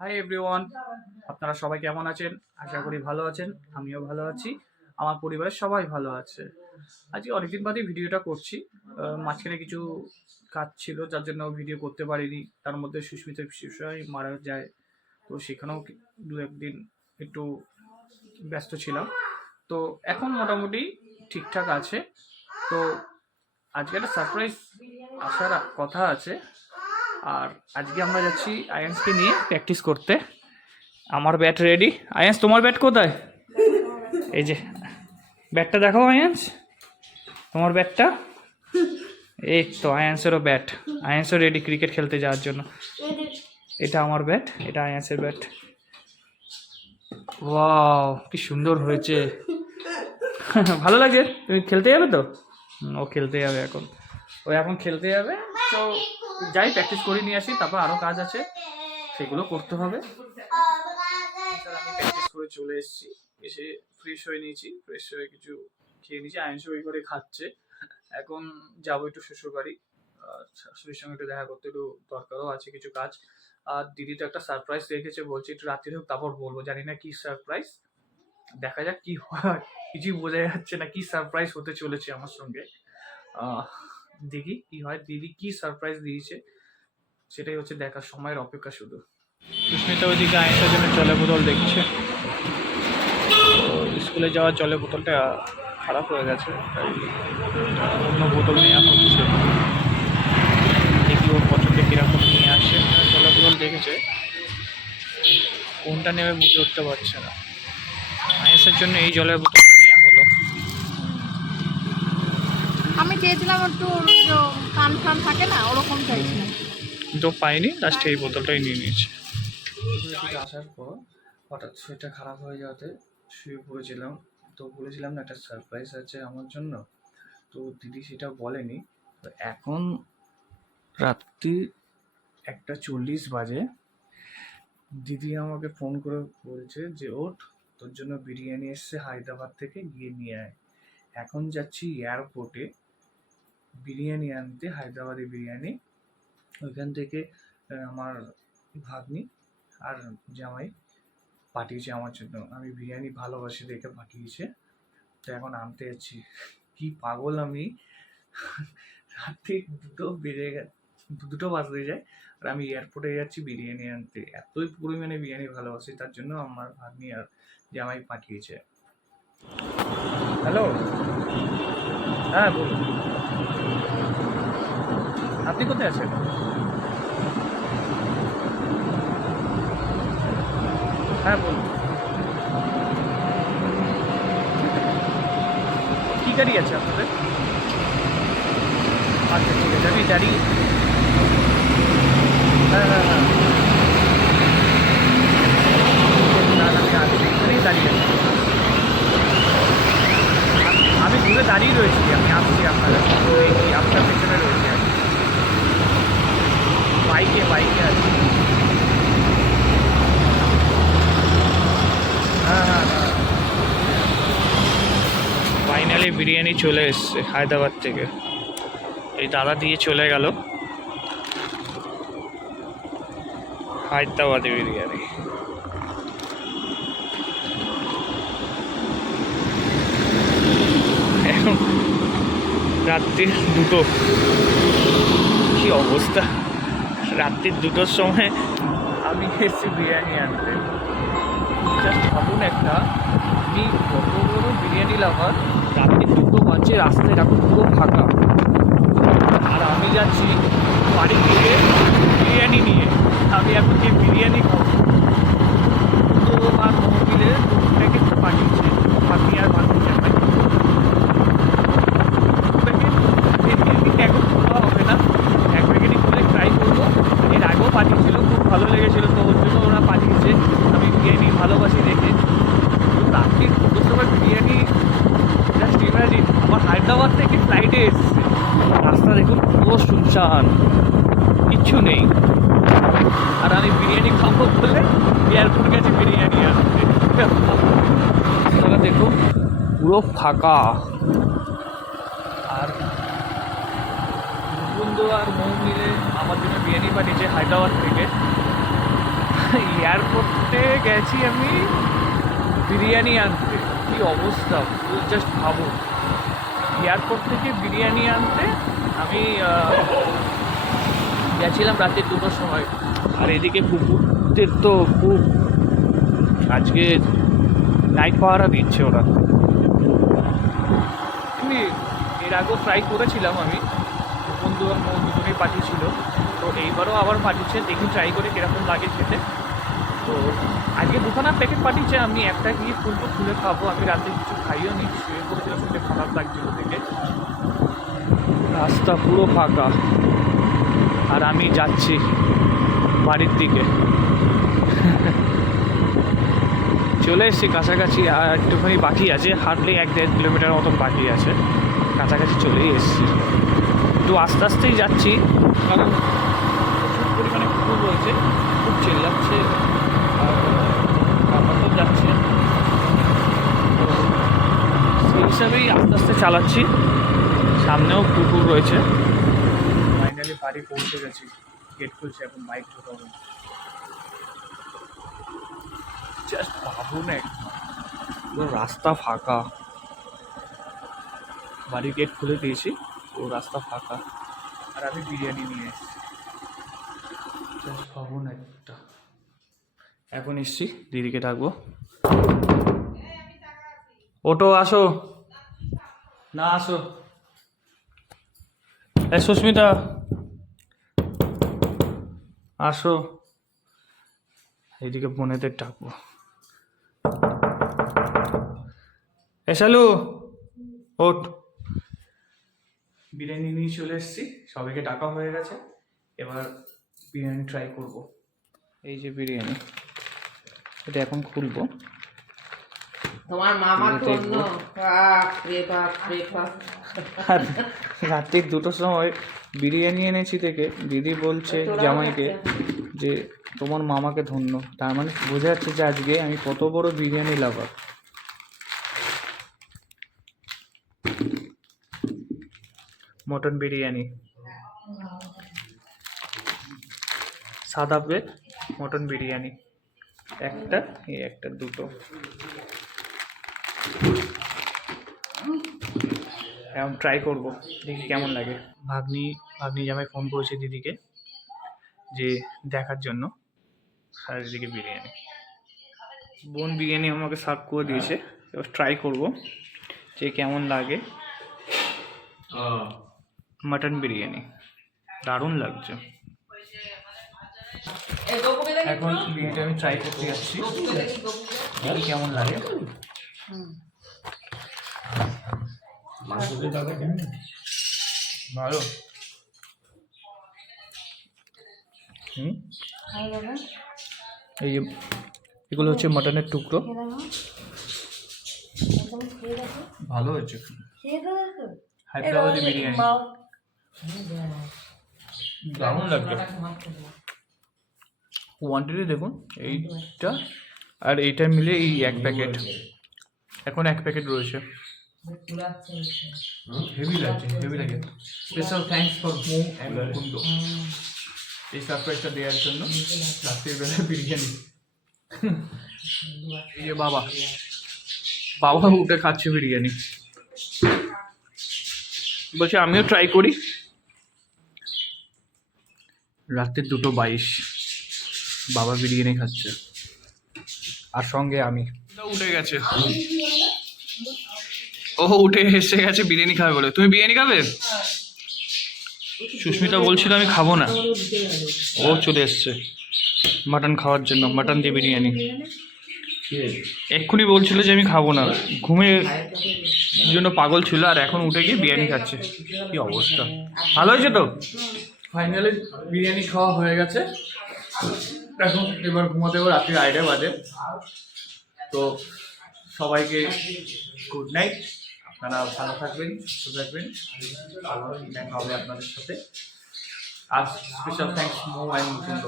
Hi everyone, আপনারা সবাই কেমন আছেন? আশা করি ভালো আছেন। আমিও ভালো আছি, আমার পরিবারের সবাই ভালো আছে। আজকে অনেকদিন বাদে ভিডিওটা করছি। মাঝখানে কিছু কাজ ছিল যার জন্য ভিডিও করতে পারিনি। তার মধ্যে সুস্মিতার বিষয় মারা যায়, তো সেখানেও দু একদিন একটু ব্যস্ত ছিলাম। তো এখন মোটামুটি ঠিকঠাক আছে। তো আজকে একটা সারপ্রাইজ আসার কথা আছে। আর আজকে আমরা যাচ্ছি আয়ান্সকে নিয়ে প্র্যাকটিস করতে। আমার ব্যাট রেডি। আয়ান্স, তোমার ব্যাট কোথায়? এই যে ব্যাটটা দেখাও আয়ান্স, তোমার ব্যাটটা। এই তো আয়ান্সেরও ব্যাট। আয়ান্সও রেডি ক্রিকেট খেলতে যাওয়ার জন্য। এটা আমার ব্যাট, এটা আয়ান্সের ব্যাট। ওয়াও, কি সুন্দর হয়েছে। ভালো লাগে। তুমি খেলতে যাবে তো? ও খেলতে যাবে এখন, ও এখন খেলতে যাবে। তো যাই প্র্যাকটিস করে নিয়ে আসি, তারপর আরও কাজ আছে, সেগুলো করতে হবে। আমি প্র্যাকটিস করে চলে এসেছি, এসে ফ্রেশ হয়ে নিয়েছি, ফ্রেশ হয়ে কিছু খেয়ে নিয়েছি। আয়নসু ওই ঘরে খাচ্ছে। এখন যাবো একটু শ্বশুরবাড়ি, শাশুড়ির সঙ্গে একটু দেখা করতে, একটু দরকারও আছে কিছু কাজ। আর দিদি তো একটা সারপ্রাইজ রেখেছে, বলছি একটু রাত্রি হোক তারপর বলবো, জানি না কি সারপ্রাইজ, দেখা যাক কি হয়। কিছুই বোঝা যাচ্ছে না কি সারপ্রাইজ হতে চলেছে আমার সঙ্গে। দেখি কি হয়, দিদি কি সারপ্রাইজ দিয়েছে সেটাই হচ্ছে দেখার সময়ের অপেক্ষা শুধু। সুস্মিতা ওইদিকে আইনটার জন্য জলের বোতল দেখছে। স্কুলে যাওয়ার জলের বোতলটা খারাপ হয়ে গেছে, তাই অন্য বোতল নেওয়া হচ্ছে। দেখি ওর পছন্দে কীরকম নিয়ে আসে। জলের বোতল দেখেছে, কোনটা নেবে বুঝে উঠতে পারছে না। আইএসের জন্য এই জলের বোতলটা নেওয়া হলো। আমি চেয়েছিলাম একটু কান ফান থাকে না, ওরকম চাইছিলাম, তো পাইনি, লাস্টে এই বোতলটাই নিয়ে নিয়েছে। থেকে আসার পর হঠাৎ সেটা খারাপ হয়ে যাওয়াতে শুয়ে পড়েছিলাম। তো বলেছিলাম না একটা সারপ্রাইজ আছে আমার জন্য, তো দিদি সেটা বলেনি। তো এখন রাত্রি 1:40 বাজে, দিদি আমাকে ফোন করে বলছে যে ওঠ, তোর জন্য বিরিয়ানি এসছে হায়দ্রাবাদ থেকে, গিয়ে নিয়ে আয়। এখন যাচ্ছি এয়ারপোর্টে বিরিয়ানি আনতে, হায়দ্রাবাদি বিরিয়ানি। ওইখান থেকে আমার ভাগ্নি আর জামাই পাঠিয়েছে আমার জন্য, আমি বিরিয়ানি ভালোবাসি দেখে পাঠিয়েছে। তো এখন আনতে যাচ্ছি। কি পাগল আমি, রাত্রি 2টো বেজে গেছে, 2টো বাজতে যায়, আর আমি এয়ারপোর্টে যাচ্ছি বিরিয়ানি আনতে। এতই পরিমাণে বিরিয়ানি ভালোবাসি, তার জন্য আমার ভাগ্নি আর জামাই পাঠিয়েছে। হ্যালো, হ্যাঁ বলুন, আপনি কোথায় আছেন? হ্যাঁ বলুন, কি গাড়ি আছে আপনাদের? আচ্ছা ঠিক আছে, আমি দাঁড়িয়ে, হ্যাঁ হ্যাঁ হ্যাঁ, না না, আমি আগে এখানেই দাঁড়িয়ে আছি। আমি ঘুরে দাঁড়িয়ে রয়েছি, আমি আসছি আপনার আপনার পেছনে রয়েছি আর বাইকে আছি। হ্যাঁ হ্যাঁ হ্যাঁ, ফাইনালি বিরিয়ানি চলে এসছে হায়দ্রাবাদ থেকে। এই দাদা দিয়ে চলে গেল হায়দ্রাবাদি বিরিয়ানি। এখন রাত্রি 2টো, কি অবস্থা, রাত্রি 2টোর সময় আমি এসেছি বিরিয়ানি আনতে। জাস্ট ভাবুন একটা, আমি কত বড় বিরিয়ানি লাভার, রাত্রি 2টো বাজছে, রাস্তায় এখন পুরো ফাঁকা, আর আমি যাচ্ছি বাড়ি থেকে বিরিয়ানি নিয়ে। আমি এখন যে বিরিয়ানি খাবো, তো আর মিলে 2 প্যাকেট পাঠিয়েছে ভাগ্নি আর ভাগ্নি জামাই। এখন খোলা হবে না, 1 প্যাকেটই খুলে ট্রাই করবো। এর আগেও পাঠিয়েছিল, খুব ভালো লেগেছিলো, তো ওর জন্য ওরা পাঠিয়েছে। আমি বিরিয়ানি ভালোবাসি দেখে, তো রাত্রি 2টোর সময় বিরিয়ানি, জাস্ট ইমাজিন। আমার হায়দ্রাবাদ থেকে ফ্লাইটে এসছে, রাস্তা দেখুন পুরো শুনশান, কিচ্ছু নেই, আর আমি বিরিয়ানি খাবো বলে এয়ারপোর্ট গেছে বিরিয়ানি আনতে। দেখুন পুরো ফাঁকা, আর বন্ধু আর মৌ মিলে আমার জন্য বিরিয়ানি পাঠিয়েছে হায়দ্রাবাদ থেকে। এয়ারপোর্টে গেছি আমি বিরিয়ানি আনতে, কি অবস্থা জাস্ট ভাবো। এয়ারপোর্ট থেকে বিরিয়ানি আনতে আমি গেছিলাম রাতে 2টোর সময়। আর এদিকে কুকুরদের তো খুব আজকে নাইট পাহারা দিচ্ছে ওরা। এমনি এর আগেও ট্রাই করেছিলাম আমি, বন্ধু আর মৌ দুজনেই পাঠিয়েছিল, তো এইবারও আবার পাঠিয়েছে, দেখি ট্রাই করে কীরকম লাগে খেতে। তো আজকে 2খানা প্যাকেট পাঠিয়েছে, আমি একটা গিয়ে খুলে খাবো। আমি রাতে কিছু খাইও নি, শুয়ে পড়েছিলাম, শুনে খারাপ লাগছিল দেখে। রাস্তা পুরো ফাঁকা আর আমি যাচ্ছি বাড়ির দিকে। চলে এসেছি কাছাকাছি, আর একটুখানি বাকি আছে, হার্ডলি 1-1.5 কিলোমিটার মতন বাকি আছে, কাছাকাছি চলেই এসেছি। একটু আস্তে আস্তেই যাচ্ছি কারণ প্রচুর পরিমাণে কুকুর রয়েছে, খুব চেল্লাচ্ছে আর সব যাচ্ছে, তো সেই হিসাবেই আস্তে আস্তে চালাচ্ছি। সামনেও কুকুর রয়েছে। ফাইনালি বাড়ি পৌঁছে গেছি, গেট খুলছে, এখন বাইক ঢোকাবো। জাস্ট ভাবুন পুরো রাস্তা ফাঁকা, বাড়ির গেট খুলে দিয়েছি, পুরো রাস্তা ফাঁকা, আর আমি বিরিয়ানি নিয়ে এসেছি। জাস্ট ভাবুন একটা। এখন এসছি, দিদিকে ডাকবো। ওটো আসো না, আসো। সুস্মিতা আসো, এইদিকে বোনেদের ডাকবো। এসালু ওট। বিরিয়ানি নিয়ে চলে এসেছি, সবাইকে ডাকা হয়ে গেছে, এবার বিরিয়ানি ট্রাই করব। এই যে বিরিয়ানি, এটা এখন খুলবো। তোমার মামার জন্য আর রাত্রি 2টোর সময় বিরিয়ানি এনেছি থেকে দিদি বলছে জামাইকে যে তোমার মামাকে ধন্য, তার মানে বোঝা যাচ্ছে যে আজকে আমি কত বড় বিরিয়ানি লাভার। মটন বিরিয়ানি, সাদা প্লেট মটন বিরিয়ানি, একটা, এই একটা, 2টো। এখন ট্রাই করবো, দেখি কেমন লাগে। ভাগ্নি জামাই ফোন করেছে দিদিকে যে দেখার জন্য, আর এদিকে বিরিয়ানি, বোন বিরিয়ানি আমাকে সার্ভ করে দিয়েছে, এবার ট্রাই করবো যে কেমন লাগে। মটন বিরিয়ানি দারুণ লাগছে। এখন বিরিয়ানিটা আমি ট্রাই করতে যাচ্ছি, দেখি কেমন লাগে। ভালো। এই যে এগুলো হচ্ছে মটনের টুকরো, ভালো হয়েছে। হায়দ্রাবাদি বিরিয়ানি দারুণ লাগছে। কোয়ান্টিটি দেখুন, এইটা আর এইটা মিলে এই 1 প্যাকেট, এখন 1 প্যাকেট রয়েছে। হেভি লাগে। Special thanks for Mou and Kunda এই সারপ্রাইজটা দেওয়ার জন্য। রাত্রির বেলা বিরিয়ানি, এই যে বাবা উঠে খাচ্ছে বিরিয়ানি, বলছে আমিও ট্রাই করি। রাত্রে 2:22 বাবা বিরিয়ানি খাচ্ছে, আর সঙ্গে আমি। উঠে গেছে, ও উঠে এসে গেছে বিরিয়ানি খাবে বলে। তুমি বিরিয়ানি খাবে? সুস্মিতা বলছিল আমি খাবো না, ও চলে এসছে মাটন খাওয়ার জন্য, মাটন দিয়ে বিরিয়ানি। এক্ষুনি বলছিল যে আমি খাবো না, ঘুমের জন্য পাগল ছিল, আর এখন উঠে গিয়ে বিরিয়ানি খাচ্ছে। কি অবস্থা, ভালো হয়েছে তো? ফাইনালি বিরিয়ানি খাওয়া হয়ে গেছে, এখন এবার ঘুমাতে হবে, রাত্রি 2:30 বাজে। তো সবাইকে গুড নাইট, আপনারা ভালো থাকবেন, সুস্থ থাকবেন, ভালো দেখা হবে আপনাদের সাথে। আর special thanks Mou and Mukunda.